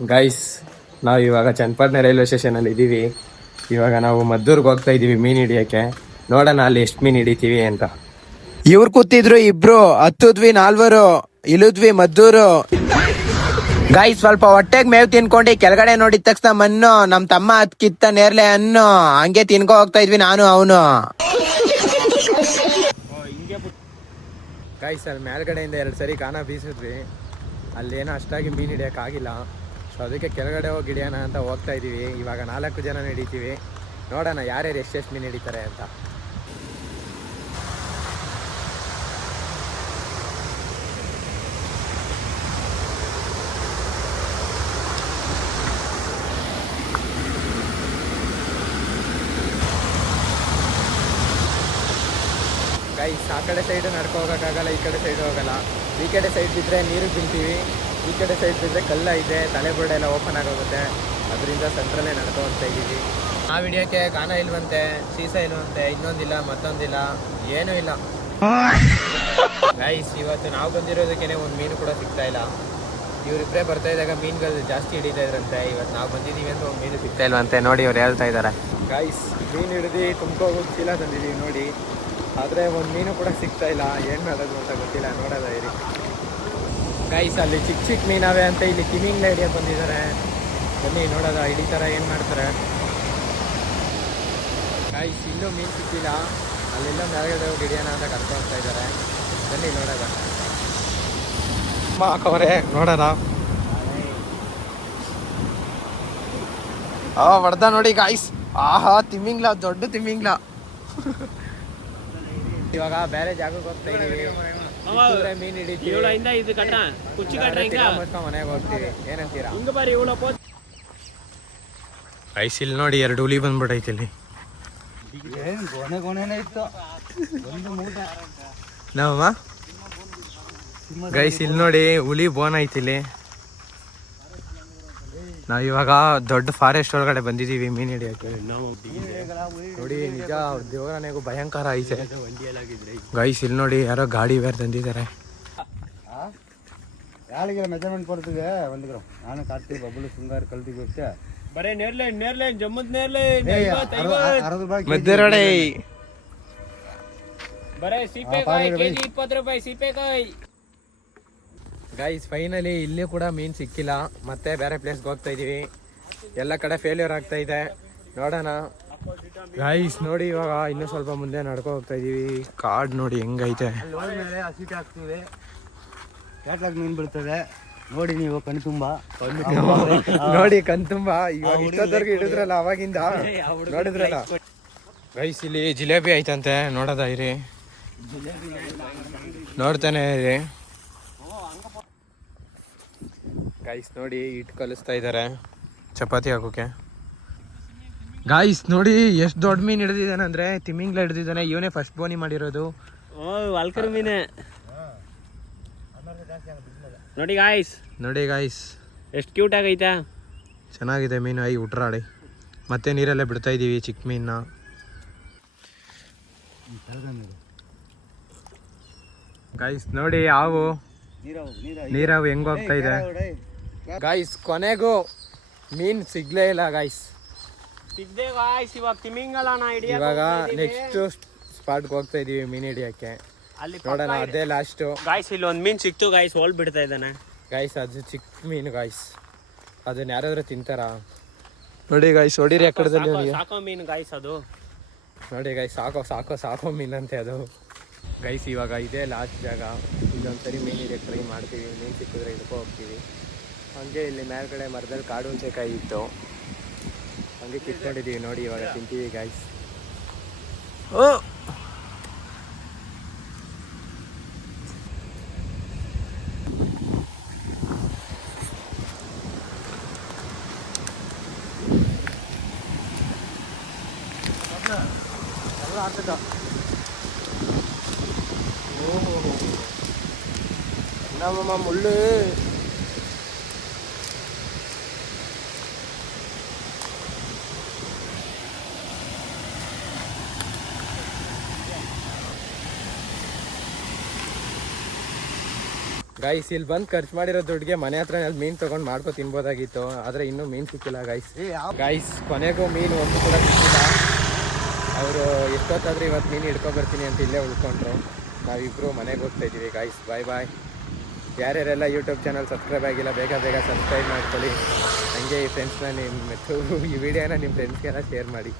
Guys, ನಾವು ಇವಾಗ Channapatna railway ಸ್ಟೇಷನಲ್ಲಿ ಇದ್ದೀವಿ. ಇವಾಗ ನಾವು ಮದ್ದೂರ್ಗೆ ಹೋಗ್ತಾ ಇದ್ದೀವಿ ಮೀನು ಹಿಡಿಯೋಕ್ಕೆ. ನೋಡೋಣ ಅಲ್ಲಿ ಎಷ್ಟು ಮೀನು ಹಿಡಿತೀವಿ ಅಂತ. ಇವ್ರು ಕೂತಿದ್ರು ಇಬ್ರು, ಹತ್ತದ್ವಿ ನಾಲ್ವರು, ಇಳಿದ್ವಿ ಮದ್ದೂರು. ಗಾಯ್ಸ್ ಸ್ವಲ್ಪ ಹೊಟ್ಟೆಗ್ ಮೇವ್ ತಿನ್ಕೊಂಡು ಕೆಳಗಡೆ ನೋಡಿದ ತಕ್ಷಣ ಮಣ್ಣು ನಮ್ ತಮ್ಮ ಅದ್ ಕಿತ್ತ ನೇರ್ಲೆ ಅನ್ನು ಹಂಗೆ ತಿನ್ಕೊ ಹೋಗ್ತಾ ಇದ್ವಿ ನಾನು ಅವನು. ಗೈಸ್, ಅಲ್ಲಿ ಮೇಲ್ಗಡೆಯಿಂದ 2 ಸರಿ ಗಾನ ಬೀಸಿದ್ವಿ. ಅಲ್ಲೇನೋ ಅಷ್ಟಾಗಿ ಮೀನು ಹಿಡಿಯೋಕ್ಕಾಗಿಲ್ಲ. ಸೊ ಅದಕ್ಕೆ ಕೆಳಗಡೆ ಹೋಗಿ ಹಿಡಿಯೋಣ ಅಂತ ಹೋಗ್ತಾ ಇದ್ದೀವಿ. ಇವಾಗ 4 ಜನ ಹಿಡಿತೀವಿ. ನೋಡೋಣ ಯಾರ್ಯಾರು ಎಷ್ಟೆಷ್ಟು ಮೀನು ಹಿಡಿತಾರೆ ಅಂತ. ಗೈಸ್, ಆ ಕಡೆ ಸೈಡು ನಡ್ಕೊ ಹೋಗೋಕ್ಕಾಗಲ್ಲ, ಈ ಕಡೆ ಸೈಡ್ ಹೋಗಲ್ಲ. ಈ ಕಡೆ ಸೈಡ್ ಬಿದ್ದರೆ ನೀರಿಗೆ ಬೀಳ್ತೀವಿ, ಈ ಕಡೆ ಸೈಡ್ ಬಿದ್ದರೆ ಕಲ್ಲ ಇದೆ, ತಲೆಬುರುಡೆ ಎಲ್ಲ ಓಪನ್ ಆಗೋಗುತ್ತೆ. ಅದರಿಂದ ಸೆಂಟ್ರಲ್ಲೇ ನಡ್ಕೊ ಹೋಗ್ತಾ ಇದ್ದೀವಿ. ಆ ವಿಡಿಯೋಕ್ಕೆ ಗಾನ ಇಲ್ವಂತೆ, ಸೀಸ ಇಲ್ವಂತೆ, ಇನ್ನೊಂದಿಲ್ಲ ಮತ್ತೊಂದಿಲ್ಲ, ಏನೂ ಇಲ್ಲ. ಗೈಸ್, ಇವತ್ತು ನಾವು ಬಂದಿರೋದಕ್ಕೇ ಒಂದು ಮೀನು ಕೂಡ ಸಿಗ್ತಾ ಇಲ್ಲ. ಇವರಿಬ್ಬರೇ ಬರ್ತಾ ಇದ್ದಾಗ ಮೀನುಗಳು ಜಾಸ್ತಿ ಹಿಡಿತಾ ಇದ್ರಂತೆ. ಇವತ್ತು ನಾವು ಬಂದಿದ್ದೀವಿ ಅಂತ ಒಂದು ಮೀನು ಸಿಗ್ತಾ ಇಲ್ವಂತೆ. ನೋಡಿ ಅವ್ರು ಹೇಳ್ತಾ ಇದ್ದಾರೆ. ಗೈಸ್, ಮೀನು ಹಿಡಿದು ತುಂಬ್ಕೋಗಿ ಚೀಲ ತಂದಿದ್ದೀವಿ ನೋಡಿ. ಆದರೆ ಒಂದು ಮೀನು ಕೂಡ ಸಿಗ್ತಾ ಇಲ್ಲ. ಏನು ಮಾಡೋದು ಅಂತ ಗೊತ್ತಿಲ್ಲ, ನೋಡೋದ ಇರಿ. ಗೈಸ್, ಅಲ್ಲಿ ಚಿಕ್ಕ ಚಿಕ್ಕ ಮೀನವೆ ಅಂತ ಇಲ್ಲಿ ತಿಮಿಂಗ್ಲ ಹಿಡಿಯೋಕೆ ಬಂದಿದ್ದಾರೆ. ಬನ್ನಿ ನೋಡೋದ ಹಿಡಿತಾರ, ಏನು ಮಾಡ್ತಾರೆ. ಗೈಸ್, ಇನ್ನೂ ಮೀನು ಸಿಕ್ಕಿಲ್ಲ. ಅಲ್ಲೆಲ್ಲ ಮೇಲ್ಗಡೆ ಹೋಗಿ ಹಿಡಿಯೋಣ ಅಂತ ಕರ್ಕೊಂಡು ಹೋಗ್ತಾ ಇದ್ದಾರೆ. ಬನ್ನಿ ನೋಡೋದ. ಹಾಕವ್ರೆ ನೋಡೋಣ. ಹೊಡ್ದ ನೋಡಿ ಗಾಯ್ಸ್. ಆಹಾ, ತಿಮಿಂಗ್ಲ, ದೊಡ್ಡ ತಿಮಿಂಗ್ಲ. ಇವಾಗ ಬೇರೆ ಜಾಗಕ್ಕೆ ಹೋಗ್ತಾ ಇದೀವಿ. ಮೀನು ಹಿಡಿತೀವಿ, ಮನೆಗೆ ಹೋಗ್ತೀವಿ. ಏನಂತೀರಾ? ಐಸ್ ಇಲ್ಲಿ ನೋಡಿ, 2 ಹುಲಿ ಬಂದ್ಬಿಟ್ಟೈತಿ ಇಲ್ಲಿ. ನಾವಮ್ಮ ಗೈಸ್, ಇಲ್ಲಿ ನೋಡಿ ಹುಲಿ ಬೋನ್ ಐತಿ ಇಲ್ಲಿ. ನಾವು ಇವಾಗ ದೊಡ್ಡ ಫಾರೆಸ್ಟ್ ಒಳಗಡೆ ಬಂದಿದ್ದೀವಿ ಮೀನು ಹಿಡಿಯೋಕ್ಕೆ. ನೋಡಿ, ನಿಜ ದೇವರನೆಗೂ ಭಯಂಕರ ಐತೆ ಗೈಸ್. ಇಲ್ಲಿ ನೋಡಿ ಯಾರೋ ಗಾಡಿ ಬೇರೆ ತಂದಿದ್ದಾರೆ. ಯಾಳಿಗೆ ಮೆಜರ್ಮೆಂಟ್ ಕೊಡ್ತೀವಿ ಒಂದು ನಾನು ಕಾರ್ತಿಕ್ ಬಬ್ಬಲು ಶೃಂಗಾರ ಕಲ್ತಿವಿ ಅಷ್ಟೇ. ಬರೇ ನೇರ್ಲೆ ಜಮ್ಮದ್ ನೇರ್ಲೆ 60 ರೂಪಾಯಿ ಮಧ್ಯರೊಡೆ. ಬರೇ ಸೀಪೆಕಾಯಿ ಕೆಜಿ 20 ರೂಪಾಯಿ ಸೀಪೆಕಾಯಿ. ಗೈಸ್, ಫೈನಲಿ ಇಲ್ಲಿ ಕೂಡ ಮೀನು ಸಿಕ್ಕಿಲ್ಲ. ಮತ್ತೆ ಬೇರೆ ಪ್ಲೇಸ್ಗೆ ಹೋಗ್ತಾ ಇದೀವಿ. ಎಲ್ಲ ಕಡೆ ಫೇಲ್ಯೂರ್ ಆಗ್ತಾ ಇದೆ. ನೋಡೋಣ ಗೈಸ್. ನೋಡಿ ಇವಾಗ ಇನ್ನೂ ಸ್ವಲ್ಪ ಮುಂದೆ ನಡ್ಕೊ ಹೋಗ್ತಾ ಇದೀವಿ. ಕಾಡ್ ನೋಡಿ ಹೆಂಗೈತೆ. ಮೇಲೆ ಹಸಿಟ್ಟು ಹಾಕ್ತೀವಿ, ಕ್ಯಾಟ್ಲಾಗ್ ಮೀನು ಬೀಳ್ತದೆ ನೋಡಿ. ನೀವು ಕಣ್ ತುಂಬ ನೋಡಿ, ಕಣ್ ತುಂಬಾ. ಇವಾಗ ಇಷ್ಟೊತ್ತವರೆಗೆ ಹಿಡಿದ್ರಲ್ಲ, ಅವಾಗಿಂದ ನೋಡಿದ್ರಲ್ಲ. ಗೈಸ್, ಇಲ್ಲಿ ಜಿಲೇಬಿ ಐತಂತೆ, ನೋಡೋದ ಇರಿ, ನೋಡ್ತಾನೆ ಇರಿ. ಗೈಸ್ ನೋಡಿ, ಹಿಟ್ಟು ಕಲಿಸ್ತಾ ಇದ್ದಾರೆ ಚಪಾತಿ ಹಾಕೋಕೆ. ಗಾಯ್ಸ್ ನೋಡಿ ಎಷ್ಟು ದೊಡ್ಡ ಮೀನು ಹಿಡಿದಿದ್ದಾನೆ ಅಂದ್ರೆ, ತಿಮಿಂಗ್ಲ ಹಿಡಿದಿದ್ದಾನೆ. ಇವನೇ ಫಸ್ಟ್ ಬೋನಿ ಮಾಡಿರೋದು. ವಾಲ್ಕರ್ ಮೀನೆ ನೋಡಿ ಗಾಯ್ಸ್. ನೋಡಿ ಗಾಯ್ಸ್, ಎಷ್ಟು ಕ್ಯೂಟ್ ಆಗೈತಾ. ಚೆನ್ನಾಗಿದೆ ಮೀನು. ಐ ಉಟ್ರಾಡಿ ಮತ್ತೆ ನೀರಲ್ಲೇ ಬಿಡ್ತಾ ಇದೀವಿ ಚಿಕ್ಕ ಮೀನನ್ನ. ಗಾಯ್ಸ್ ನೋಡಿ, ಹಾವು ನೀರಾವು ಹೆಂಗ್ ಹೋಗ್ತಾ ಇದೆ. ಗಾಯ್ಸ್, ಕೊನೆಗೂ ಮೀನ್ ಸಿಗ್ಲೇ ಇಲ್ಲ ಗಾಯ್ಸ್. ಸಿಗ್ದೆ ಗಾಯ್ಸ್. ಇವಾಗ ತಿಮಿಂಗಲನ ಹಿಡಿಯ. ಇವಾಗ ನೆಕ್ಸ್ಟ್ ಸ್ಪಾಟ್ಗೆ ಹೋಗ್ತಾ ಇದೀವಿ ಮೀನ್ ಹಿಡಿಯಕ್ಕೆ. ಅಲ್ಲಿ ನೋಡೋಣ, ಅದೇ ಲಾಸ್ಟು. ಗಾಯ್ಸ್, ಇಲ್ಲಿ ಒಂದು ಮೀನ್ ಸಿಕ್ತು ಗಾಯ್ಸ್, ಹೋಲ್ ಬಿಡ್ತಾ ಇದ್ದಾನೆ ಗಾಯ್ಸ್. ಅದು ಚಿಕ್ಕ ಮೀನು ಗಾಯ್ಸ್, ಅದನ್ನ ಯಾರಾದ್ರೂ ತಿಂತಾರ? ನೋಡಿ ಗಾಯ್ಸ್, ಹೊಡಿರಿ ಆ ಕಡೆದಲ್ಲಿ. ಸಾಕೋ ಮೀನು ಗಾಯ್ಸ್ ಅದು. ನೋಡಿ ಗಾಯ್ಸ್, ಸಾಕೋ ಮೀನಂತೆ ಅದು. ಗೈಸ್, ಇವಾಗ ಇದೇ ಲಾಸ್ಟ್ ಜಾಗ. ಇದೊಂದ್ಸರಿ ಮೀನು ಹಿಡಿಯಕ್ಕೆ ಟ್ರೈ ಮಾಡ್ತೀವಿ. ಮೀನು ಸಿಕ್ಕಿದ್ರೆ ಇದಕ್ಕೂ ಹೋಗ್ತೀವಿ. ಹಂಗೆ ಇಲ್ಲಿ ಮೇಲ್ಗಡೆ ಮರದಲ್ಲಿ ಕಾಡು ಹುಣಸೆಕಾಯಿ ಇತ್ತು, ಹಂಗೆ ಕಿತ್ಕೊಂಡಿದ್ದೀವಿ. ನೋಡಿ ಇವಾಗ ತಿಂತೀವಿ ಗಾಯ್ಸ್. ಓ ನಮ್ಮಮ್ಮ ಮುಳ್ಳು. ಗೈಸ್ ಇಲ್ಲಿ ಬಂದು ಖರ್ಚು ಮಾಡಿರೋ ದುಡ್ಡಿಗೆ ಮನೆ ಹತ್ರ ಮೀನು ತೊಗೊಂಡು ಮಾಡ್ಕೊ ತಿನ್ಬೋದಾಗಿತ್ತು, ಆದರೆ ಇನ್ನೂ ಮೀನು ಸಿಕ್ಕಿಲ್ಲ ಗೈಸ್. ಗೈಸ್ ಕೊನೆಗೂ ಮೀನು ಒಂದು ಕೂಡ ಸಿಕ್ಕಿಲ್ಲ. ಅವರು ಎಷ್ಟೊತ್ತಾದ್ರೂ ಇವತ್ತು ಮೀನು ಹಿಡ್ಕೊಬರ್ತೀನಿ ಅಂತ ಇಲ್ಲೇ ಉಳ್ಕೊಂಡ್ರು. ನಾವಿಬ್ಬರು ಮನೆಗೆ ಹೋಗ್ತಾ ಇದ್ದೀವಿ ಗೈಸ್. ಬಾಯ್ ಬಾಯ್. ಯಾರ್ಯಾರೆಲ್ಲ ಯೂಟ್ಯೂಬ್ ಚಾನಲ್ ಸಬ್ಸ್ಕ್ರೈಬ್ ಆಗಿಲ್ಲ ಬೇಗ ಬೇಗ ಸಬ್ಸ್ಕ್ರೈಬ್ ಮಾಡ್ಕೊಳ್ಳಿ. ಹಂಗೆ ಈ ಫ್ರೆಂಡ್ಸ್ನ ಈ ವಿಡಿಯೋನ ನಿಮ್ಮ ಫ್ರೆಂಡ್ಸ್ಗೆಲ್ಲ ಶೇರ್ ಮಾಡಿ.